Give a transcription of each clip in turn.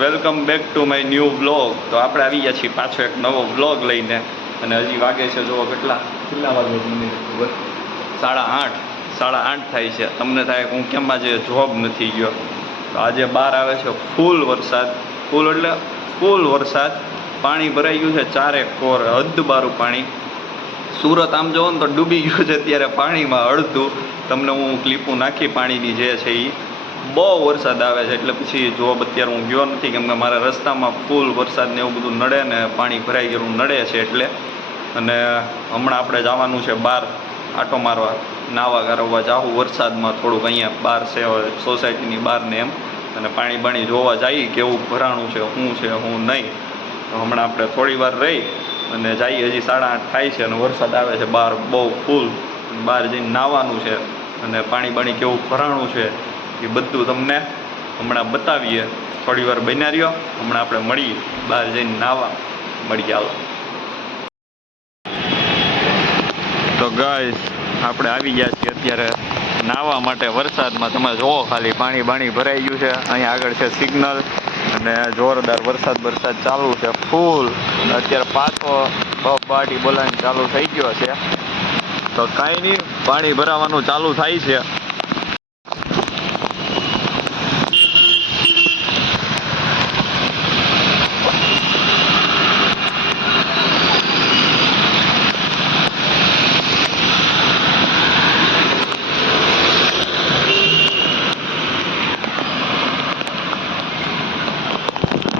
Welcome back to my new blog. તો આપણે આવી ગયા છીએ પાછો એક નવો બ્લોગ લઈને. અને હજી વાગે છે જુઓ કેટલા વાગે તમને ખબર? 8:30 8:30 થાય છે. તમને થાય હું કેમ આજે જોબ નથી ગયો. તો આજે બહાર આવે છે ફૂલ વરસાદ, ફૂલ વરસાદ. પાણી ભરાઈ ગયું છે ચારે કોર, હદબારું પાણી. સુરત આમ જોવો ને તો ડૂબી ગયું છે અત્યારે પાણીમાં અડધું. તમને હું ક્લિપો નાખી પાણીની જે છે એ. બહુ વરસાદ આવે છે એટલે પછી જોબ અત્યારે હું ગયો નથી, કેમ કે મારા રસ્તામાં ફૂલ વરસાદ ને એવું બધું નડે ને પાણી ભરાઈ ગયેલું નડે છે એટલે. અને હમણાં આપણે જવાનું છે બહાર આટો મારવા, નાવા ગારવા જાવું વરસાદમાં થોડુંક. અહીંયા બહાર છે સોસાયટીની બહાર ને એમ. અને પાણી જોવા જઈએ કેવું ભરાણું છે, શું છે શું નહીં. તો હમણાં આપણે થોડી વાર રહી અને જઈએ. હજી 8:30 થાય છે અને વરસાદ આવે છે બહાર બહુ ફૂલ. બહાર જઈને નાહવાનું છે અને પાણી કેવું ભરાણું છે એ બધું તમને હમણાં બતાવીએ. થોડી વાર બન્યા રહ્યો, હમણાં આપણે મળીએ બહાર જઈને નાહવા મળીએ. હાલો તો ગાઈસ આપણે આવી ગયા છીએ અત્યારે નાહવા માટે વરસાદમાં. તમે જુઓ ખાલી પાણી ભરાઈ ગયું છે. અહીંયા આગળ છે સિગ્નલ અને જોરદાર વરસાદ ચાલુ છે ફૂલ. અત્યારે પાછો બાટી બોલાવીને ચાલુ થઈ ગયો છે. તો કાંઈ નહીં, પાણી ભરાવાનું ચાલુ થાય છે.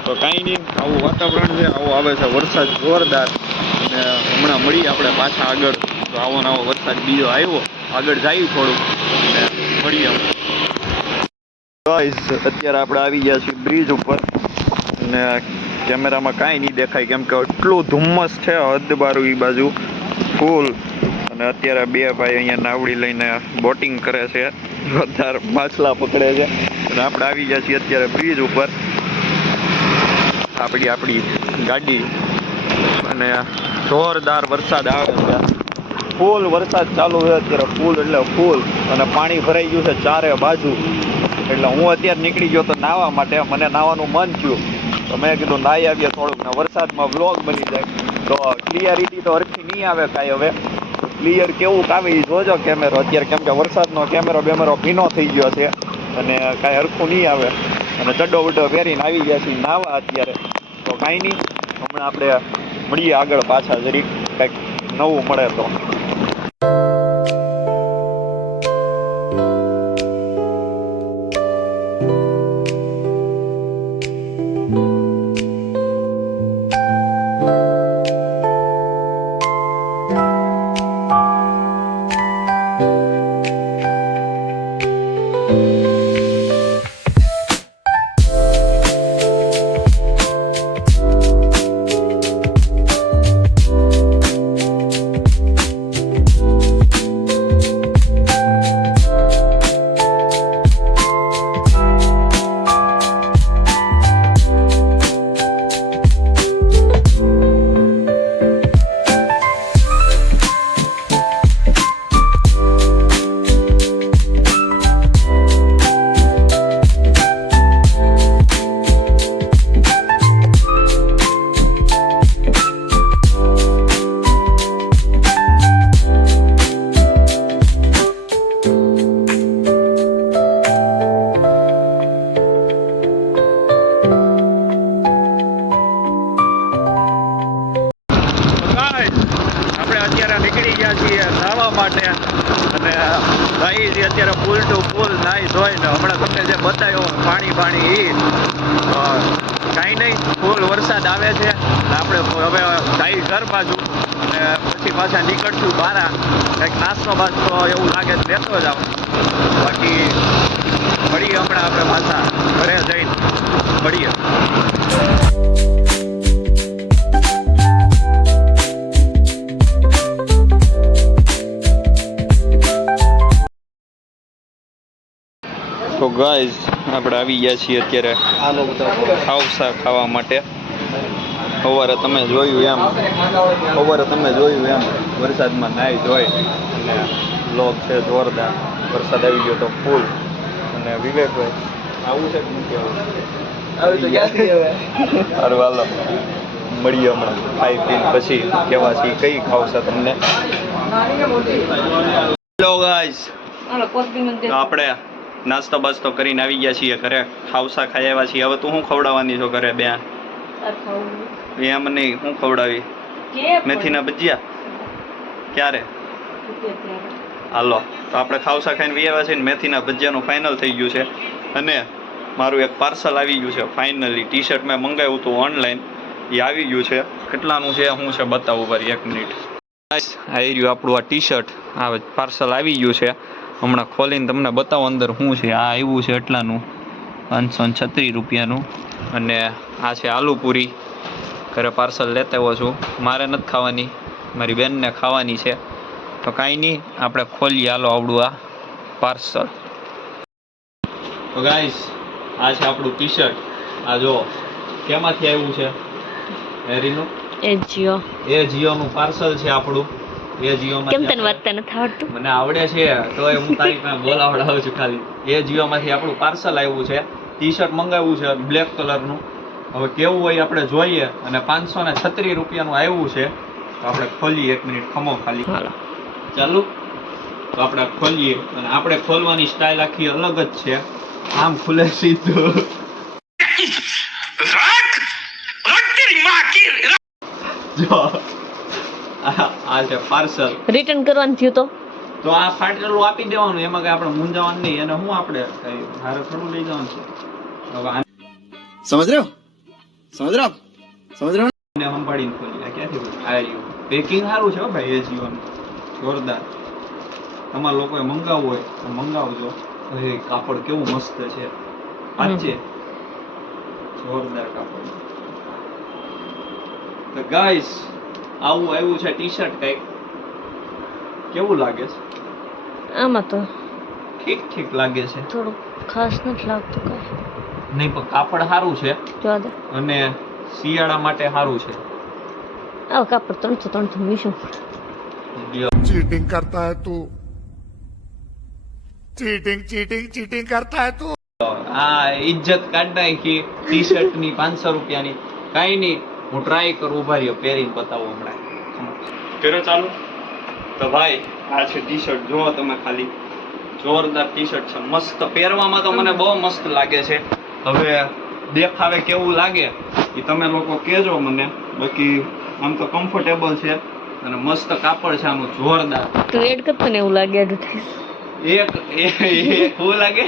તો કાંઈ નહીં, આવું વાતાવરણ છે, આવો આવે છે વરસાદ જોરદાર. અને હમણાં મળીએ આપણે પાછા આગળ. તો આવો નવો વરસાદ બીજો આવ્યો, આગળ જઈએ થોડુંક અને મળીએ. ગાઈસ અત્યારે આપણે આવી ગયા છીએ બ્રિજ ઉપર અને કેમેરામાં કાંઈ નહીં દેખાય કેમ કે એટલું ધુમ્મસ છે હદબારું એ બાજુ ફૂલ. અને અત્યારે બે ભાઈ અહીંયા નાવડી લઈને બોટિંગ કરે છે, જોરદાર માછલા પકડે છે. અને આપણે આવી ગયા છીએ અત્યારે બ્રિજ ઉપર, આપણી ગાડી. અને જોરદાર વરસાદ આવે છે, ફૂલ વરસાદ ચાલુ છે અત્યારે, ફૂલ એટલે ફૂલ. અને પાણી ભરાઈ ગયું છે ચારે બાજુ. એટલે હું અત્યારે નીકળી ગયો તો નાહવા માટે, મને નાહવાનું મન થયું તો મેં કીધું નાહી આવીએ થોડુંક ને વરસાદમાં વ્લોગ બની જાય. તો ક્લિયરિટી તો હરખી નહીં આવે કાંઈ. હવે ક્લિયર કેવું આવે એ જોજો કેમેરો અત્યારે, કેમ કે વરસાદનો કેમેરો ભીનો થઈ ગયો છે અને કાંઈ હરખું નહીં આવે. અને ચડ્ડો બડ્ડો પહેરીને આવી ગયા છીએ નાહવા અત્યારે. તો કાંઈ નહીં, હમણાં આપણે મળીએ આગળ પાછા, જરીક કંઈક નવું મળે તો. નીકળી ગયા છીએ નાહવા માટે અને ભાઈ છે અત્યારે ફૂલ ટુ ફૂલ નાહી ધોઈને. હમણાં તમને જે બતાવ્યો પાણી એ કાંઈ નહીં, ફૂલ વરસાદ આવે છે. આપણે હવે જઈ ઘર બાજુ અને પછી પાછા નીકળશું બહાર. કંઈક નાસ્તો બાસ્તો એવું લાગે લેતો જાવ. બાકી મળીએ હમણાં આપણે પાછા ઘરે જઈને મળીએ. તો ગાઈઝ આપણે આવી ગયા છીએ અત્યારે ખાવસા ખાવા માટે. સવારે તમે જોયું એમ વરસાદમાં નાહી ધોઈ અને બ્લોગ છે જોરદાર. વરસાદ આવી ગયો તો ફૂલ. અને વિવેકભાઈ આવું છે કે નથી આવું? સારું હાલો મળીએ હમણાં ખાઈ પીને પછી કેવા છે કઈ ખાવશે તમને. હેલો ગાઈસ, આપણે નાસ્તો બાસ્તો કરીને આવી ગયા છીએ ઘરે, ખાવસા ખાઈ આવ્યા છીએ. હવે તું શું ખવડાવવાની છો ઘરે? બે એમ નહીં, હું ખવડાવી? મેથીના ભજીયા. ક્યારે? હાલો તો આપણે ખાવસા ખાઈને વી આવ્યા છીએ. મેથીના ભજીયાનું ફાઇનલ થઈ ગયું છે અને મારું એક પાર્સલ આવી ગયું છે ફાઇનલી. ટી શર્ટ મેં મંગાવ્યું હતું ઓનલાઈન, એ આવી ગયું છે. કેટલાનું છે શું છે બતાવું ભાઈ, એક મિનિટ. આવી રહ્યું આપણું આ ટી શર્ટ, આ પાર્સલ આવી ગયું છે. હમણાં ખોલીને તમને બતાવો અંદર શું છે. આ આવ્યું છે એટલાનું 536 રૂપિયાનું. અને આ છે આલુપૂરી, ઘરે પાર્સલ લેતા આવ્યો છું. મારે નથી ખાવાની, મારી બેનને ખાવાની છે. તો કાંઈ નહીં, આપણે ખોલીએ હાલો આવડું આ પાર્સલ. તો ગાઈસ આ છે આપણું ટી શર્ટ. આ જો કેમાંથી આવ્યું છે? હેરીનું જીઓનું પાર્સલ છે આપણું. જીઓમાં કેમ તને વાત નથી આવડતું? મને આવડે છે તો હું તારી પાસે બોલાવડાવું છું ખાલી. જીઓમાંથી આપણું પાર્સલ આવ્યું છે. ટી શર્ટ મંગાવ્યું છે બ્લેક કલરનું. હવે કેવું હોય આપણે જોઈએ. અને 536 રૂપિયાનું આવ્યું છે. તો આપણે ખોલીએ, એક મિનિટ ખમો ખાલી. ચાલુ તો આપણે ખોલીએ. અને આપણે ખોલવાની સ્ટાઇલ આખી અલગ જ છે. આમ ખુલે સીધું. જો આ છે પાર્સલ. રિટર્ન કરવાનું થયું તો આ ફાટેલું આપી દેવાનું. એમાં કઈ આપણે મૂંઝાવાનું નહીં. એને હું આપણે કઈ હારે થોડું લઈ જવાનું છે. હવે સમજ રહ્યો ને સંભાળીને ખોલી. આ ક્યાંથી આ રહ્યું પેકિંગ સારું છે ભાઈ. એ જીવન જોરદાર. તમારા લોકોએ મંગાવવું હોય તો મંગાવજો. કાપડ કેવું મસ્ત છે, સાચે જોરદાર કાપડ. તો ગાઈસ આવું આવ્યું છે ટી શર્ટ. કઈક કેવું લાગે છે? આમાં તો ઠીક ઠીક લાગે છે, થોડું ખાસ નથી લાગતું કઈ નહીં, પણ કાપડ સારું છે અને શિયાળા માટે સારું છે. આ કાપડ 300 મીશું. चीटिंग करता है तू, चीटिंग करता है तू. આ ઇજ્જત કાઢ નાખી ટી શર્ટ ની 500 રૂપિયાની. કઈ નહીં, હું ટ્રાય કરું. ઉભા રહ્યો, પહેરીને બતાવું હમણાં. કરો ચાલુ. તો ભાઈ આ છે ટી શર્ટ. જુઓ તમે ખાલી, જોરદાર ટી શર્ટ છે. મસ્ત પહેરવામાં તો મને બહુ મસ્ત લાગે છે. હવે દેખાવે કેવું લાગે એ તમે લોકો કહેજો મને. બાકી આમ તો કમ્ફર્ટેબલ છે અને મસ્ત કાપડ છે આનું જોરદાર. તું એડ કરતો ને એવું લાગે એડવર્ટાઇઝ. એવું લાગે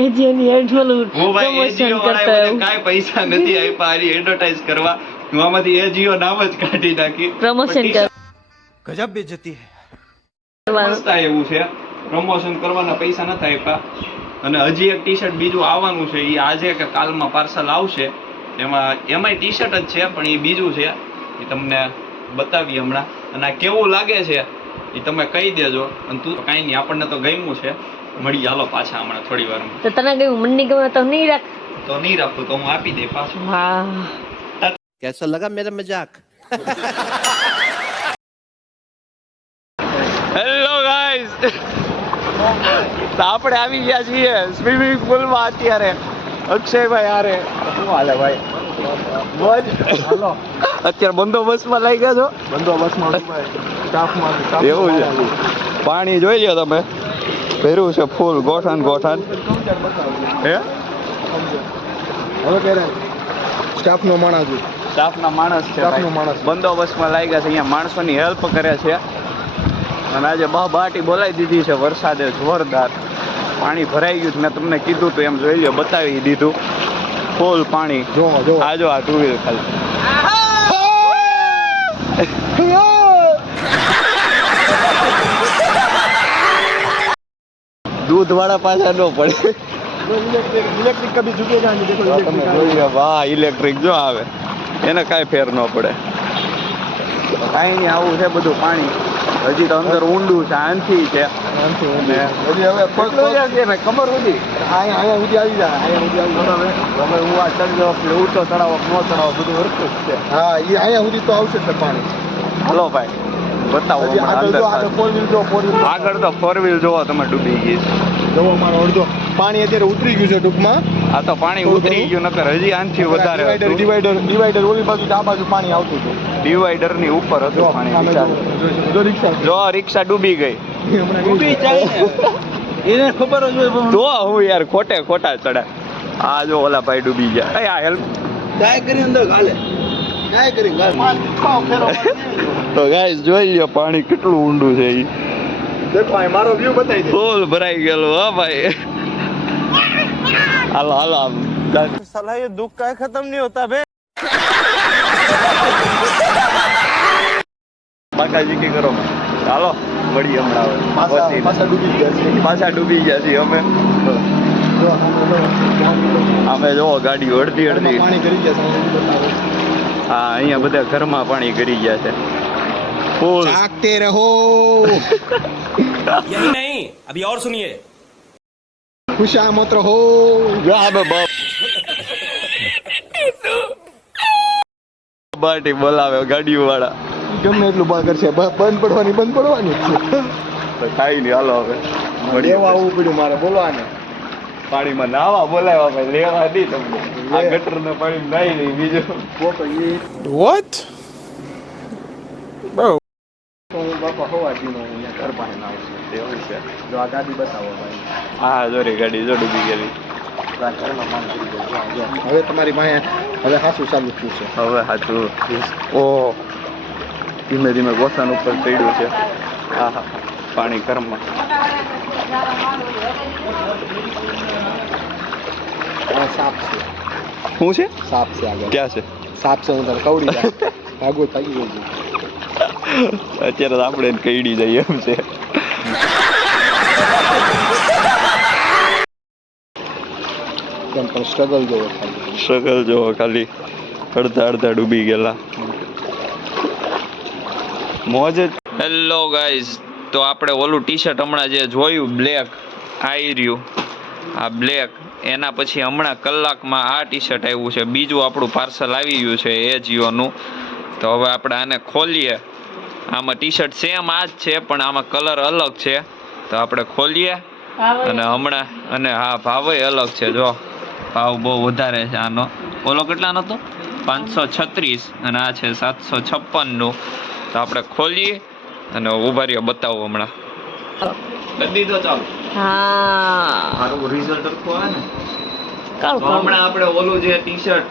એજીઓની એડ વાળું. હું ભાઈ એજીઓ વાળા કાઈ પૈસા નથી આપ્યા આરી એડવર્ટાઇઝ કરવા. હું આમાંથી એજીઓ નામ જ કાઢી નાખી. પ્રમોશન કર. ગજબ બેઇજ્જતી હે. મસ્ત એવું છે. પ્રમોશન કરવાના પૈસા નથી આપ્યા. અને હજી એક ટી શર્ટ બીજું આવવાનું છે. એ આજે કે કાલમાં પાર્સલ આવશે. એમાંય ટી શર્ટ જ છે પણ એ બીજું છે. એ તમને બતાવી હમણાં. અને આ કેવું લાગે છે એ તમે કહી દેજો. અને તું કાંઈ નહીં, આપણને તો ગમ્યું છે. મળી હાલો પાછા હમણાં થોડી વારમાં. તો તને ગમ્યું, મને નહીં ગમે તો નહીં રાખ. તો નહીં રાખું તો હું આપી દે પાછું. હા, કેસો લગા મેરા મજાક? હેલો ગાઈસ, તો આપણે આવી ગયા છીએ સ્વિમિંગ પુલમાં અત્યારે. અક્ષયભાઈ હારે શું હાલે ભાઈ? અત્યારે બંદોબસ્તમાં લઈ ગયા છો? બંદોબસ્તમાં એવું છે. પાણી જોઈ લ્યો તમે, ભર્યું છે ફૂલ ગોઠણ. હે હવે સ્ટાફનો માણસ છે. બંદોબસ્તમાં લાગ્યા છે. અહીંયા માણસોની હેલ્પ કરે છે. અને આજે બાટી બોલાવી દીધી છે. વરસાદે જોરદાર પાણી ભરાઈ ગયું. મેં તમને કીધું તો એમ જોઈ લ્યો, બતાવી દીધું. ફૂલ પાણી. આજો આ ટુ વ્હીલ ખાલી. दूध वाला पासा नो पड़े. इलेक्ट्रिक कभी झुकेगा नहीं. देखो તમે જોઈ વાહ, ઇલેક્ટ્રિક જો આવે એને કાંઈ ફેર ન પડે. કાંઈ નહીં, આવું છે બધું પાણી. હજી તો અંદર ઊંડું છે, આનથી છે. હજી હવે પકડો છે ને કમર સુધી. અહીંયા સુધી આવી જાય. અહીંયા સુધી આવી હવે હું આ ચડજો ઉઠો ચડાવો ન ચડાવો બધું વરતું જ છે. હા, એ અહીંયા સુધી તો આવશે જ પાણી. હલો ભાઈ બતાવો. આગળ તો 4 વ્હીલ જોવો તમે, ડૂબી ગઈ. જવો અમારો અડધો પાણી અત્યારે ઉતરી ગયું છે ટૂંકમાં. આ તો પાણી ઉતરી ગયું નકર હજી આનથી વધારે હતું. ડિવાઈડર ઓલી બાજુ આ બાજુ પાણી આવતું હતું. ડિવાઈડર ની ઉપર જો હતું પાણી. આમે વિચાર. જો રિક્ષા જો રિક્ષા ડૂબી ગઈ. ડૂબી જાય એને ખબર જ હોય તો હું યાર ખોટા ચડા. આ જો ઓલા ભાઈ ડૂબી ગયા. એ આ હેલ્પ. ગાય કરી અંદર ગાલે ગાય કરી ગાલે તો ગાઈસ જોઈ લ્યો પાણી કેટલું ઊંડું છે ઈ. દેખો આ મારો વ્યૂ બતાવી દે. ફૂલ ભરાઈ ગયેલું હા ભાઈ. હાલો આમ. साला ये दुख का खत्म नहीं होता बे. બાકાજી કી કરો. હાલો મળી હમણાં પાછા ડૂબી ગયા છે. પાછા ડૂબી ગયા છીએ અમે. અમે જોવો ગાડી અડધી પાણી કરી ગયા છે. હા અહીંયા બધા ઘરમાં પાણી કરી ગયા છે ફૂલ. जागते रहो. यही नहीं अभी और सुनिए. खुशामत रहो. બાટી બોલાવે ગાડીઓ વાળા. ગમે એટલું બહાર કરશે બંધ પડવાની જ છે. તો કાઈ નહીં હાલો હવે લેવા આવવું પડ્યું મારે બોલવાને. પાણીમાં નાવા બોલાવ્યા ભાઈ લેવા નહીં તમને. આ ગટરના પાણી નાઈ નહીં બીજું. What? બહુ હું બાપા હવાજીનો અહીંયા ઘર પાસે ના આવું છું. એવું છે. જો આ ગાડી બતાવો ભાઈ. હા જોરી ગાડી જો ડૂબી ગયેલી. આ ઘરમાં પાણી કરી દો. જો હવે તમારી પાસે હવે હાસું ચાલુ થયું છે. હવે સાચું ઓ ધીમે ધીમે ગોસાન ઉપર ચડ્યું છે. હા હા પાણી ઘરમાં. આ સાપ છે. શું છે? સાપ છે આગળ. ક્યાં છે? સાપ છે હું તારે કવડી જાય. ભાગો થાકી ગયો છું. અત્યારે તો આપણે એને કઈડી જઈએ એમ છે. કેમ પણ સ્ટ્રગલ જોવો ખાલી. સ્ટ્રગલ જોવો ખાલી. અડધા ડૂબી ગયેલા. મોજ. હેલો ગાઈઝ, તો આપણે ઓલું ટી શર્ટ હમણાં જે જોયું બ્લેક આવી રહ્યું આ બ્લેક, એના પછી હમણાં કલાકમાં આ ટી શર્ટ આવ્યું છે. બીજું આપણું પાર્સલ આવી ગયું છે એ જીઓનું. તો હવે આપણે આને ખોલીએ. આમાં ટી શર્ટ સેમ આ જ છે પણ આમાં કલર અલગ છે. તો આપણે ખોલીએ અને હમણાં અને હા ભાવે અલગ છે. જો ભાવ બહુ વધારે છે આનો. ઓલો કેટલાનો હતો? 536 અને આ છે 756નું. તો આપણે ખોલીએ અને ઉભા રહ્યો બતાવું હમણાં. કરી દીધો ચાલો. હા મારું રિઝલ્ટ સરખું આવે ને. કાળું તો હમણાં આપણે ઓલું જે ટી શર્ટ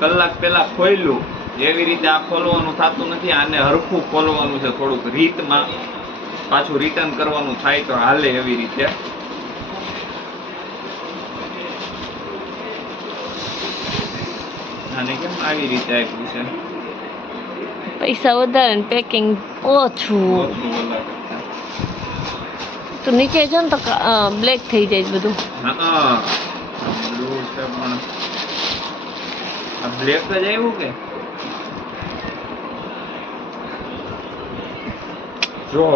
કલાક પહેલા ખોલ્યું એવી રીતે આ ખોલવાનું થતું નથી. આને હરખું ખોલવાનું છે થોડુંક રીતમાં. પાછું રિટર્ન કરવાનું થાય તો હાલે એવી રીતે. આને કેમ આવી રીતે આપ્યું છે? પૈસા વધારે ને પેકિંગ ઓછું. ઓછું ઓલા કરતા. તો નીચે જો ને તો બ્લેક થઈ જાય છે બધું. હા બ્લુ છે પણ આ બ્લેક જ આવ્યું કે? જો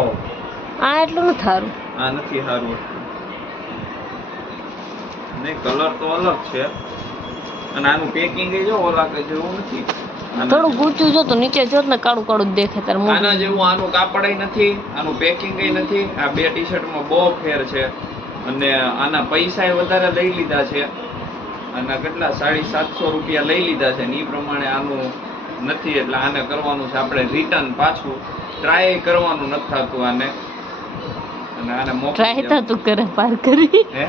આ એટલું નથી સારું. આ નથી સારું. નહીં કલર તો અલગ છે અને આનું પેકિંગ જો ઓલા કે જેવું નથી. થોડું ઊંચું જો તો નીચે જો ને કાળું કાળું જ દેખાય તાર મોઢું. આના જેવું આનું કાપડય નથી, આનું પેકિંગ નથી. આ બે ટી શર્ટમાં બહુ ફેર છે અને આના પૈસા વધારે લઈ લીધા છે. આના કેટલા 750 રૂપિયા લઈ લીધા છે ને એ પ્રમાણે આનું નથી. એટલે આને કરવાનું છે આપણે રિટર્ન. પાછું ટ્રાય કરવાનું નથી થતું આને. અને આને ટ્રાય થતું કરે પાર કરી. હે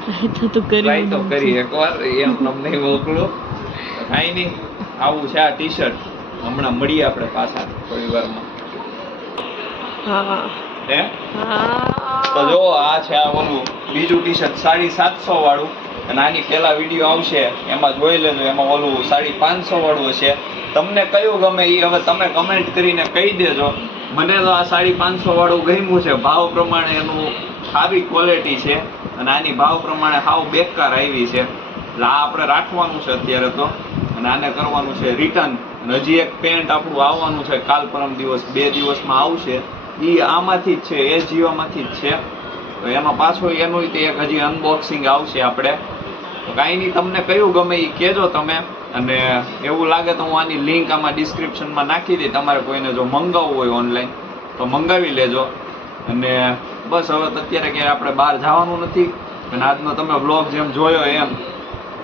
ટ્રાય થતું કરી. ટ્રાય તો કરી એકવાર એમ તમને મોકલું. કાંઈ નહીં આવું છે આ ટી શર્ટ. હમણાં મળીએ આપણે પાછા થોડી વારમાં. હા હે હા તો જો આ છે આ ઓલું બીજું ટી શર્ટ 750 વાળું અને આની પહેલા વિડીયો આવશે એમાં જોઈ લેજો. એમાં ઓલું 550 વાળું હશે. તમને કયું ગમે એ હવે તમે કમેન્ટ કરીને કહી દેજો. મને તો આ 550 વાળું ગમ્યું છે. ભાવ પ્રમાણે એનું સારી ક્વોલિટી છે અને આની ભાવ પ્રમાણે સાવ બેકાર આવી છે. એટલે આ આપણે રાખવાનું છે અત્યારે તો અને આને કરવાનું છે રિટર્ન. અને હજી એક પેન્ટ આપણું આવવાનું છે કાલ પરમ દિવસ 2 દિવસમાં આવશે. એ આમાંથી જ છે એ જીઓમાંથી જ છે. તો એમાં પાછું એનું તે એક હજી અનબોક્સિંગ આવશે આપણે. તો કાંઈ નહીં તમને કયું ગમે એ કહેજો તમે. અને એવું લાગે તો હું આની લિંક આમાં ડિસ્ક્રિપ્શનમાં નાખી દઈ. તમારે કોઈને જો મંગાવવું હોય ઓનલાઈન તો મંગાવી લેજો. અને બસ હવે તો અત્યારે ક્યાંય આપણે બહાર જવાનું નથી. અને આજનો તમે વ્લોગ જેમ જોયો એમ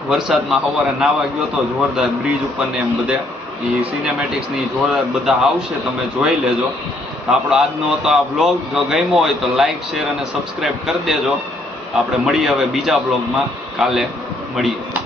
વરસાદમાં સવારે નાવા ગયો તો જોરદાર બ્રિજ ઉપર ને એમ બધે એ સિનેમેટિક્સની જોરદાર બધા આવશે, તમે જોઈ લેજો. તો આપણો આજનો હતો આ વ્લોગ. જો ગમ્યો હોય તો લાઈક, શેર અને સબસ્ક્રાઈબ કરી દેજો. આપણે મળીએ હવે બીજા વ્લોગમાં, કાલે મળીએ.